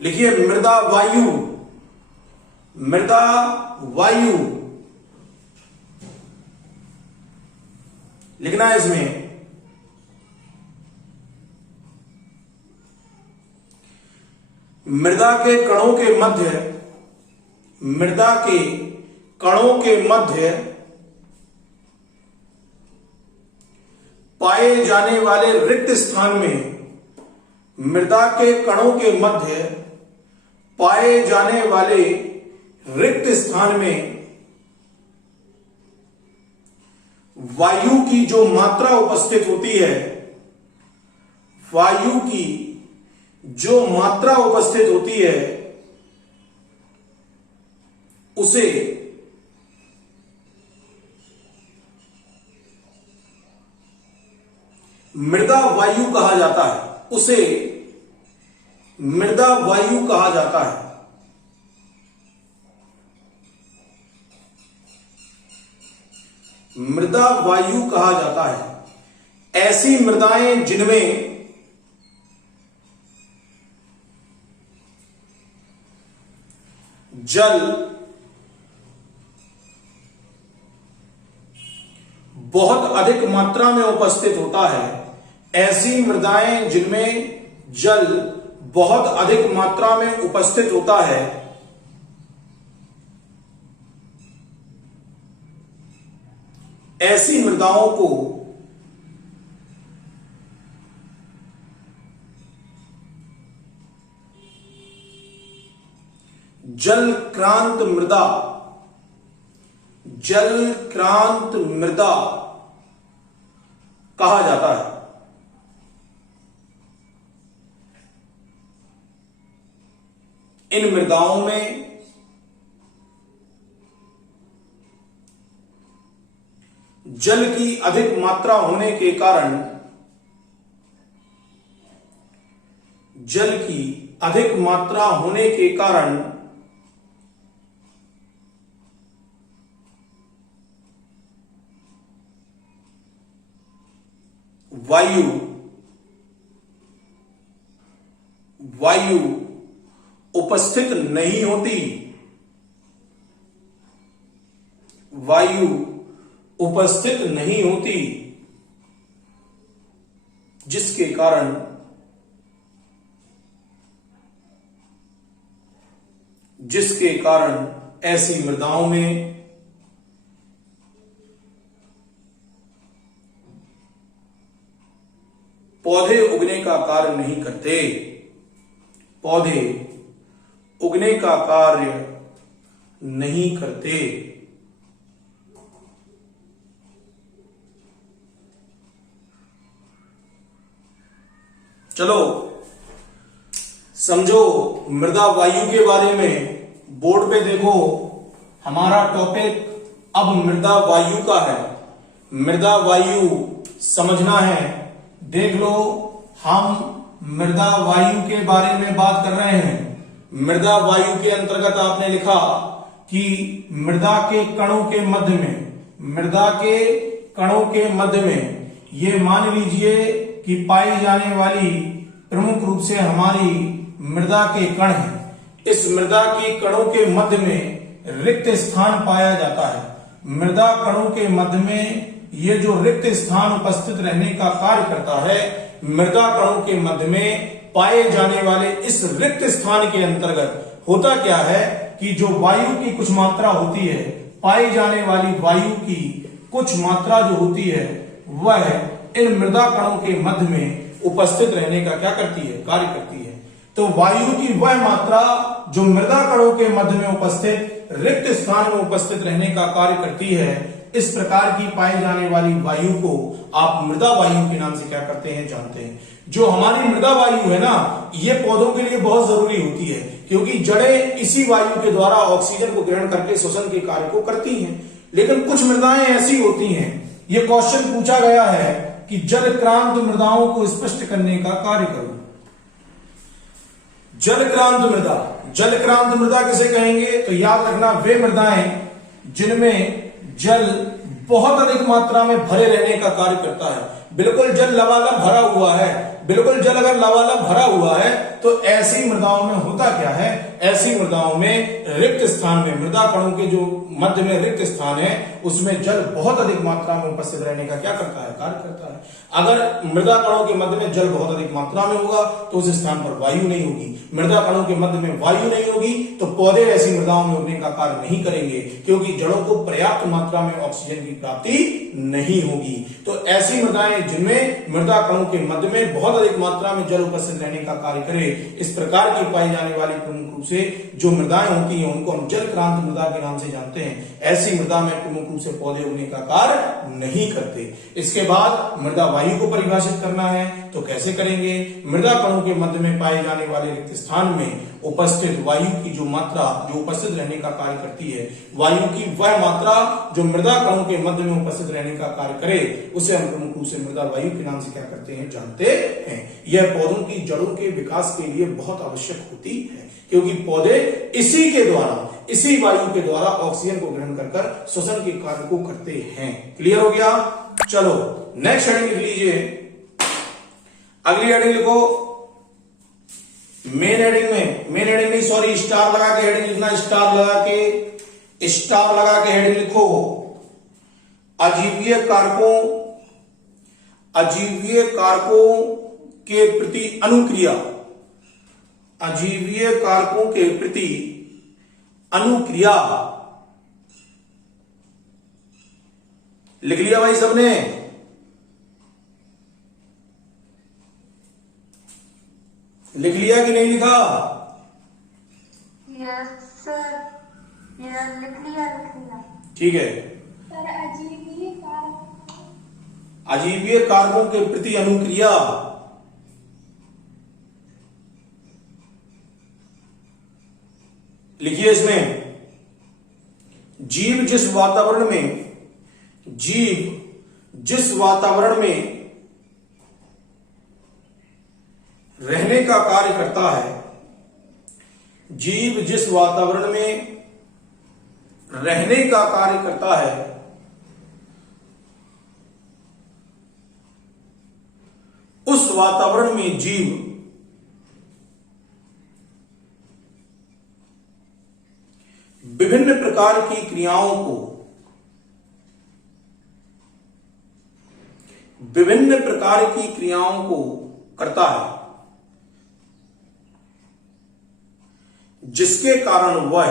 लिखिए मृदा वायु। मृदा वायु लिखना है इसमें। मृदा के कणों के मध्य, मृदा के कणों के मध्य पाए जाने वाले रिक्त स्थान में, मृदा के कणों के मध्य पाए जाने वाले रिक्त स्थान में वायु की जो मात्रा उपस्थित होती है, वायु की जो मात्रा उपस्थित होती है उसे मृदा वायु कहा जाता है। उसे मृदा वायु कहा जाता है। मृदा वायु कहा जाता है ऐसी मृदाएं जिनमें जल बहुत अधिक मात्रा में उपस्थित होता है। ऐसी मृदाएं जिनमें जल बहुत अधिक मात्रा में उपस्थित होता है, ऐसी मृदाओं को जल क्रांत मृदा, जल क्रांत मृदा कहा जाता है। इन मृदाओं में जल की अधिक मात्रा होने के कारण, जल की अधिक मात्रा होने के कारण वायु वायु उपस्थित नहीं होती। वायु उपस्थित नहीं होती, जिसके कारण ऐसी मृदाओं में पौधे उगने का कार्य नहीं करते। पौधे उगने का कार्य नहीं करते। चलो समझो मृदा वायु के बारे में। बोर्ड पे देखो, हमारा टॉपिक अब मृदा वायु का है। मृदा वायु समझना है। देख लो, हम मृदा वायु के बारे में बात कर रहे हैं। मृदा वायु के अंतर्गत आपने लिखा कि मृदा के कणों के मध्य में, मृदा के कणों के मध्य में ये मान लीजिए कि पाई जाने वाली प्रमुख रूप से हमारी मृदा के कण है। इस मृदा के कणों के मध्य में रिक्त स्थान पाया जाता है। मृदा कणों के मध्य में ये जो रिक्त स्थान उपस्थित रहने का कार्य करता है, मृदा कणों के मध्य में पाए जाने वाले इस रिक्त स्थान के अंतर्गत होता क्या है कि जो वायु की कुछ मात्रा होती है, पाई जाने वाली वायु की कुछ मात्रा जो होती है, वह इन मृदा कणों के मध्य में उपस्थित रहने का क्या करती है, कार्य करती है। तो वायु की वह मात्रा जो मृदा कणों के मध्य में उपस्थित रिक्त स्थान में उपस्थित रहने का कार्य करती है, इस प्रकार की पाई जाने वाली वायु को आप मृदा वायु के नाम से क्या करते हैं, जानते हैं। जो हमारी मृदा वायु है ना, ये पौधों के लिए बहुत जरूरी होती है, क्योंकि जड़ें इसी वायु के द्वारा ऑक्सीजन को ग्रहण करके श्वसन के कार्य को करती हैं। लेकिन कुछ मृदाएं ऐसी होती हैं, ये क्वेश्चन पूछा गया है कि जलक्रांत मृदाओं को स्पष्ट करने का कार्य करो। जलक्रांत मृदा, जलक्रांत मृदा किसे कहेंगे, तो याद रखना वे मृदाएं जिनमें जल बहुत अधिक मात्रा में भरे रहने का कार्य करता है। बिल्कुल जल लबालब भरा हुआ है, बिल्कुल जल अगर लबालब भरा हुआ है तो ऐसी मृदाओं में होता क्या है, ऐसी मृदाओं में रिक्त स्थान में, मृदा कणों के जो मध्य में रिक्त स्थान है, उसमें जल बहुत अधिक मात्रा में उपस्थित रहने का क्या करता है, कार्य करता है। अगर मृदा कणों के मध्य में जल बहुत अधिक मात्रा में होगा तो उस स्थान पर वायु नहीं होगी। मृदा कणों के मध्य में वायु नहीं होगी तो पौधे ऐसी मृदाओं में उगने का कार्य नहीं करेंगे, क्योंकि जड़ों को पर्याप्त मात्रा में ऑक्सीजन की प्राप्ति नहीं होगी। तो ऐसी मृदाएं जिनमें मृदा कणों के मध्य में बहुत अधिक मात्रा में जल उपस्थित रहने का कार्य करे, इस प्रकार की पाई जाने वाली प्रमुख रूप से जो मृदाएं होती हैं, उनको हम जलक्रांत मृदा के नाम से जानते हैं। ऐसी मृदा में प्रमुख रूप से पौधे उगने का कार्य नहीं करते। इसके बाद मृदा वायु को परिभाषित करना है, तो कैसे करेंगे। मृदा कणों के मध्य में पाए जाने वाले रिक्त स्थान में उपस्थित वायु की जो मात्रा जो उपस्थित रहने का कार्य करती है, वायु की वह मात्रा जो मृदा कणों के मध्य में उपस्थित रहने का कार्य करे, उसे हम प्रमुख रूप से मृदा वायु के नाम से क्या करते हैं, जानते हैं। यह पौधों की जड़ों के विकास के लिए बहुत आवश्यक होती है, क्योंकि पौधे इसी के द्वारा, इसी वायु के द्वारा ऑक्सीजन को ग्रहण कर श्वसन के कार्य को करते हैं। क्लियर हो गया। चलो नेक्स्ट हेडिंग लिख लीजिए। अगली हेडिंग लिखो, मेन हेडिंग नहीं सॉरी, स्टार लगा के हेडिंग लिखना, स्टार लगा के हेडिंग लिखो, अजीवीय कारकों के प्रति अनुक्रिया, अजीवीय कारकों के प्रति अनुक्रिया। लिख लिया भाई सबने। लिख लिया कि नहीं लिखा? यस सर, लिख लिया। ठीक है। सर अजीवीय कारकों के प्रति अनुक्रिया, लिखिए इसमें, जीव जिस वातावरण में रहने का कार्य करता है, जीव जिस वातावरण में रहने का कार्य करता है, उस वातावरण में जीव विभिन्न प्रकार की क्रियाओं को करता है, जिसके कारण वह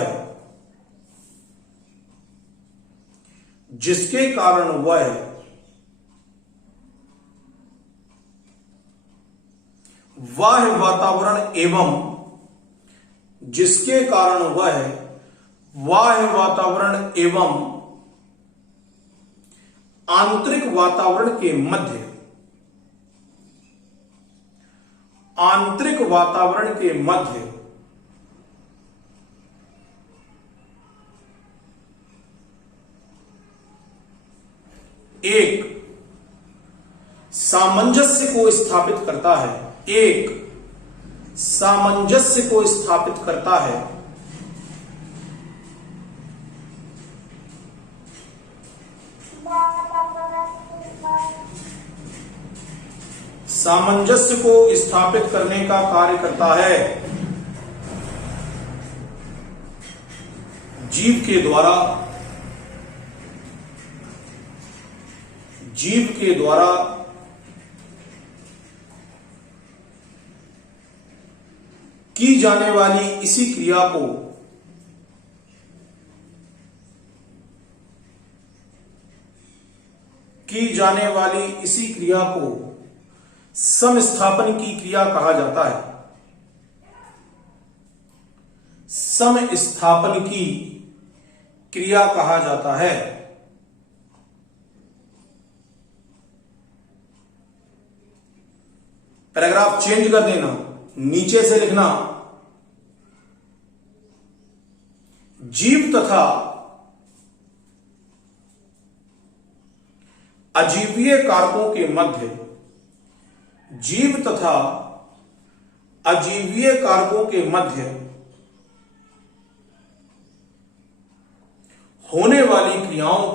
बाह्य वातावरण एवं आंतरिक वातावरण के मध्य एक सामंजस्य को स्थापित करता है, सामंजस्य को स्थापित करने का कार्य करता है। जीव के द्वारा की जाने वाली इसी क्रिया को समस्थापन की क्रिया कहा जाता है। समस्थापन की क्रिया कहा जाता है। पैराग्राफ चेंज कर देना, नीचे से लिखना जीव तथा अजीवीय कारकों के मध्य, जीव तथा अजीवीय कारकों के मध्य होने वाली क्रियाओं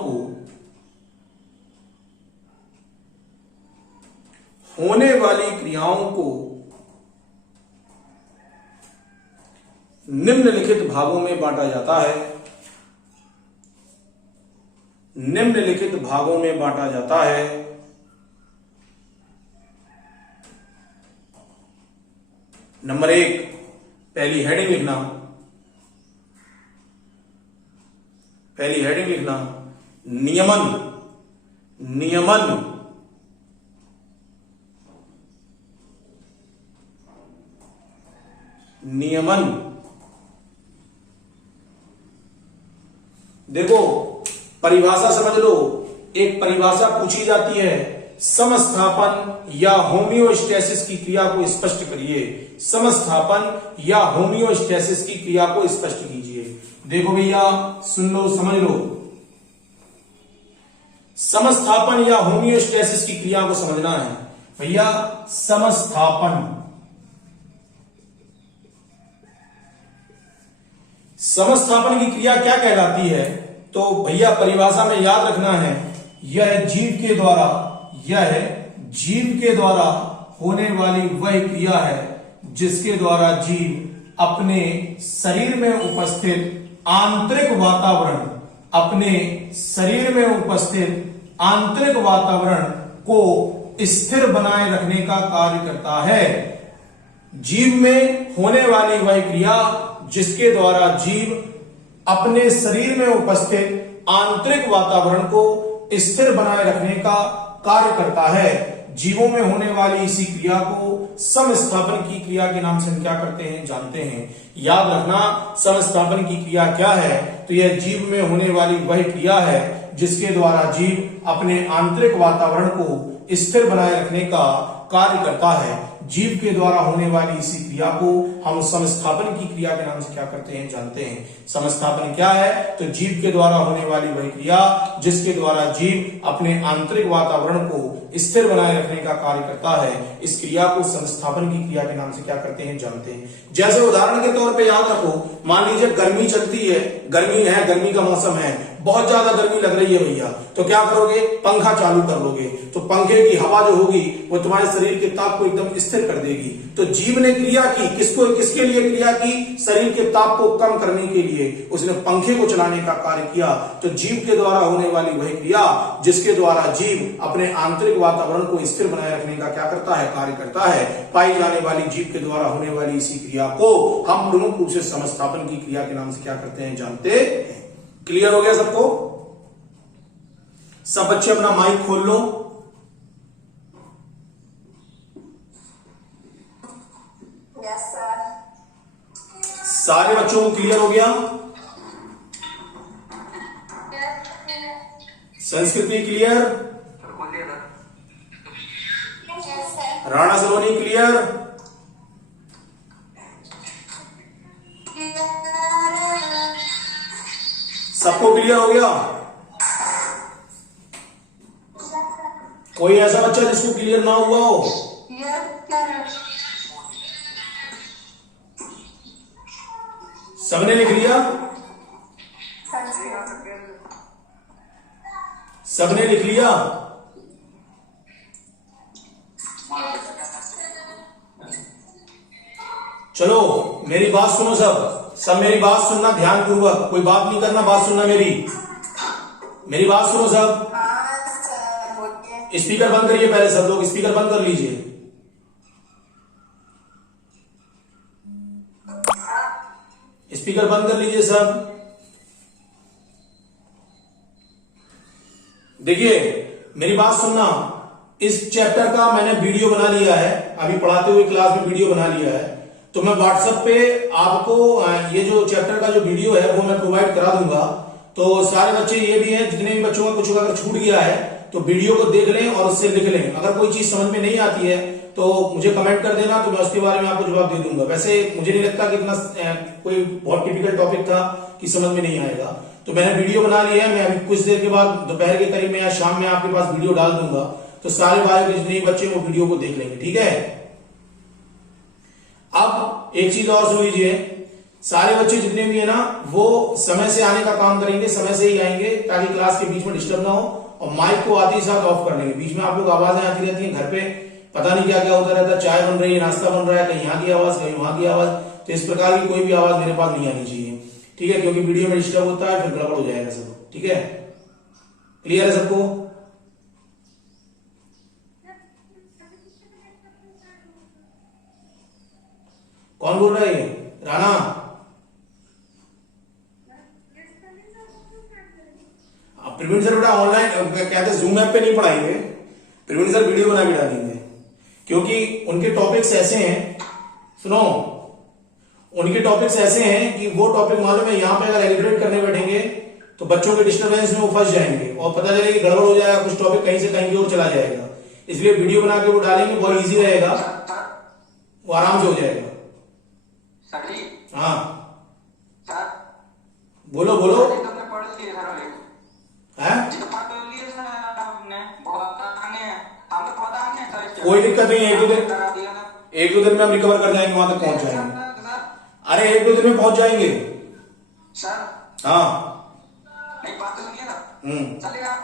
को निम्नलिखित भागों में बांटा जाता है। नंबर 1, पहली हेडिंग लिखना नियमन। देखो परिभाषा समझ लो, एक परिभाषा पूछी जाती है, समस्थापन या होमियोस्टेसिस की क्रिया को स्पष्ट करिए। समस्थापन या होमियोस्टेसिस की क्रिया को स्पष्ट कीजिए। देखो भैया सुन लो, समझ लो, समस्थापन या होमियोस्टेसिस की क्रिया को समझना है। भैया समस्थापन की क्रिया क्या कहलाती है? तो भैया परिभाषा में याद रखना है, यह जीव के द्वारा होने वाली वह क्रिया है जिसके द्वारा जीव अपने शरीर में उपस्थित आंतरिक वातावरण को स्थिर बनाए रखने का कार्य करता है। जीव में होने वाली वह क्रिया जिसके द्वारा जीव अपने शरीर में उपस्थित आंतरिक वातावरण को स्थिर बनाए रखने का कार्य करता है। जीवों में होने वाली इसी क्रिया को समस्थापन की क्रिया के नाम से हम क्या करते हैं, जानते हैं। याद रखना, समस्थापन की क्रिया क्या है? तो यह जीव में होने वाली वह क्रिया है जिसके द्वारा जीव अपने आंतरिक वातावरण को स्थिर बनाए रखने का कार्य करता है। जीव के द्वारा होने वाली इसी क्रिया को हम समस्थापन की क्रिया के नाम से क्या करते हैं, जानते हैं। समस्थापन क्या है? तो जीव के द्वारा होने वाली वही क्रिया जिसके द्वारा जीव अपने आंतरिक वातावरण को स्थिर बनाए रखने का कार्य करता है। इस क्रिया को समस्थापन की क्रिया के नाम से क्या करते हैं, जानते हैं। जैसे उदाहरण के तौर पे याद रखो, मान लीजिए गर्मी चलती है, गर्मी का मौसम है, बहुत ज्यादा गर्मी लग रही है भैया, तो क्या करोगे? पंखा चालू कर लोगे, तो पंखे की हवा जो होगी वो तुम्हारे शरीर के ताप को एकदम स्थिर कर देगी। तो जीव ने क्रिया की, किसके लिए क्रिया की? शरीर के ताप को कम करने के लिए उसने पंखे को चलाने का कार्य किया। तो जीव के द्वारा होने वाली वह क्रिया जिसके द्वारा जीव अपने आंतरिक वातावरण को स्थिर बनाए रखने का क्या करता है, कार्य करता है। पाई जाने वाली जीव के द्वारा होने वाली इसी क्रिया को हम प्रमुख रूप से समस्थापन की क्रिया के नाम से क्या करते हैं, जानते हैं। क्लियर हो गया सबको? सब बच्चे अपना माइक खोल लो। Yes sir. सारे बच्चों को क्लियर हो गया? संस्कृति क्लियर? राणा सलोनी क्लियर? सबको क्लियर हो गया? कोई ऐसा बच्चा जिसको क्लियर ना हुआ हो? सबने लिख लिया? सबने लिख लिया? चलो मेरी बात सुनो, सब मेरी बात सुनना ध्यान पूर्वक, कोई बात नहीं करना, बात सुनना मेरी बात सुनो सब। हाँ सर बोलिए। स्पीकर बंद करिए, पहले सब लोग स्पीकर बंद कर लीजिए। स्पीकर बंद कर लीजिए सब। देखिए मेरी बात सुनना, इस चैप्टर का मैंने वीडियो बना लिया है, अभी पढ़ाते हुए क्लास में वीडियो बना लिया है, तो मैं व्हाट्सएप पे आपको ये जो चैप्टर का जो वीडियो है वो मैं प्रोवाइड करा दूंगा। तो सारे बच्चे ये भी हैं, जितने भी बच्चों का कुछ अगर छूट गया है तो वीडियो को देख लें और उससे लिख लें। अगर कोई चीज समझ में नहीं आती है तो मुझे कमेंट कर देना, तो मैं उसके बारे में आपको जवाब दे दूंगा। वैसे मुझे नहीं लगता कि इतना कोई बहुत टिपिकल टॉपिक था कि समझ में नहीं आएगा। तो मैंने वीडियो बना लिया है, मैं अभी कुछ देर के बाद दोपहर के करीब में या शाम में आपके पास वीडियो डाल दूंगा, तो सारे भाई के जितने बच्चे वो वीडियो को देख लेंगे, ठीक है। अब एक चीज और सुन लीजिए, सारे बच्चे जितने भी है ना वो समय से आने का काम करेंगे, समय से ही आएंगे ताकि क्लास के बीच में डिस्टर्ब ना हो, और माइक को आते ही साथ ऑफ कर लेंगे। बीच में आप लोग आवाजें आती रहती हैं, घर पे पता नहीं क्या क्या होता रहता है, चाय बन रही है, नाश्ता बन रहा है, कहीं यहाँ की आवाज कहीं वहां की आवाज, तो इस प्रकार की कोई भी आवाज मेरे पास नहीं आनी चाहिए, ठीक है, क्योंकि वीडियो में डिस्टर्ब होता है, फिर गड़बड़ हो जाएगा सब, ठीक है। क्लियर है सबको? कौन बोल रहा है ये? राणा? प्रवीण सर बेटा ऑनलाइन कहते हैं जूम ऐप पे नहीं पढ़ाएंगे, प्रवीण सर वीडियो बना के डालेंगे, क्योंकि उनके टॉपिक्स ऐसे हैं, सुनो, उनके टॉपिक्स ऐसे हैं कि वो टॉपिक मालूम है यहाँ पे अगर एलिब्रेट करने बैठेंगे तो बच्चों के डिस्टर्बेंस में वो फंस जाएंगे और पता चलेगा कि गड़बड़ हो जाएगा, कुछ टॉपिक कहीं से कहीं की ओर चला जाएगा। इसलिए वीडियो बना के वो डालेंगे, बहुत इजी रहेगा, वो आराम से हो जाएगा। हाँ बोलो बोलो। कोई दिक्कत नहीं है, एक दो दिन में हम रिकवर कर जाएंगे, वहां तक पहुंच जाएंगे। अरे एक दो दिन में पहुंच जाएंगे सर। हाँ। एक बात तो सुनिए ना, चलेगा आप